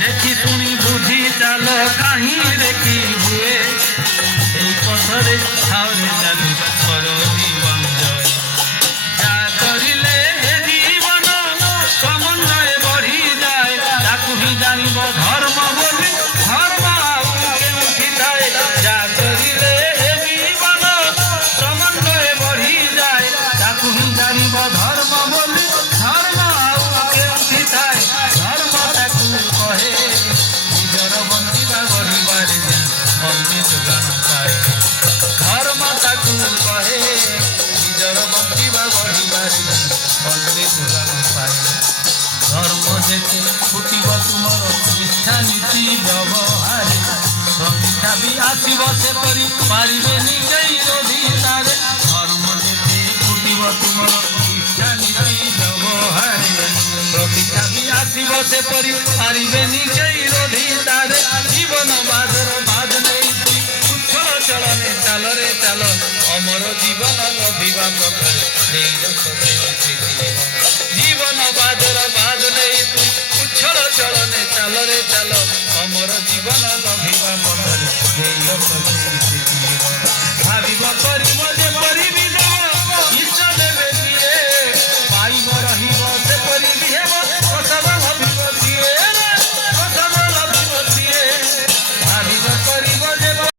দেখি শুনি বুঝি চাল কাহি দেখি হুয়ে এই পথরে ঠাউরে চালু কর জীবন জয় যা করিলে জীবন সমন্বয়ে বঢ়ি যায় তাকু হি জানিব ধর্ম বলি ধর্ম উঠি যায় যা করিলে জীবন সমন্বয়ে বঢ়ি যায় তাকু হি জানিব ধর্ম বলি ধর্ম উঠি যায় ধর্ম তাকু কহে নিজর বঞ্চিবা গঢ়িবারে বন্দী যোগান পায় ধর্ম তাকু কহে নিজর বঞ্চিবা গঢ়িবারে বন্দী যোগান পায় ধর্ম যেতে ফুটিব তুমর ইচ্ছা নীতি ব্যবহারে প্রতীক্ষা বি আসিব সেপরি পারিবে নিজেই অধিকারে ধর্ম যেতে ফুটিব তুমর ইচ্ছা নীতি ব্যবহারে প্রতীক্ষা বি আসিব সেপরি পারিবে নিজেই অধিকারে জীবন বাদর বাদ নেই তুই উচ্ছল চলনে চালরে চাল অমর জীবন লভিবা পথরে নেই জীবন বাদর বাদ নেই তুই উচ্ছল চলনে চালরে চাল অমর জীবন